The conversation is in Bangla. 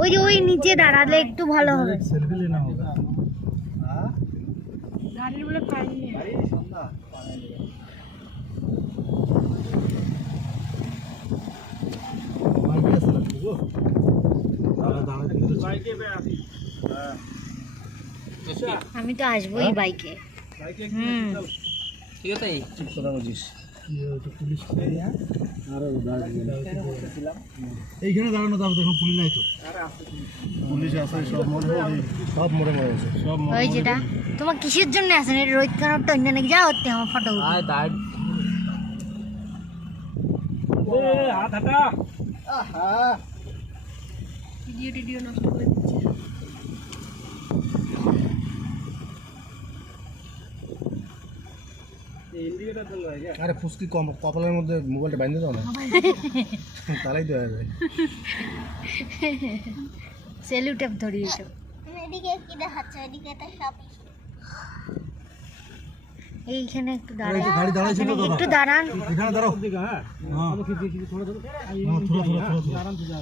ওই যে ওই নিচে দাঁড়ালে একটু ভালো হবে। सेल्फी लेना होगा। গাড়ির বলে পানি নেই। बाइक ऐसा रखो वो दादा दादा बाइक पे आती আমি তো আসবোই বাইকে। ঠিক আছে ঠিক কথা বলছিস পুলিশ আরে এইখানে দাঁড়ানো যাবে দেখো পুলিশ নাই তো পুলিশ আছে সব মরে গেছে সব ওই যেটা তোমার কিসের জন্য আসেন এটা রোহিত খানের তো অন্য নাকি যাও হতে আমার ফটো আয় তাই হাত হাঁটা ভিডিও নষ্ট করে দিচ্ছে। আরে ফুসকি কপালের মধ্যে মোবাইলটা বাইন্ধে দাও না তারাই দেওয়া যাবে সেলু টেপ ধরিয়ে তো এদিকে কি দেখাচ্ছে এদিকে তো সব এইখানে একটু এই যে গাড়ি দাঁড়াইছে তো দাদা একটু দাঁড়ান। এখানে দাঁড়াও হ্যাঁ থোড়া থোড়া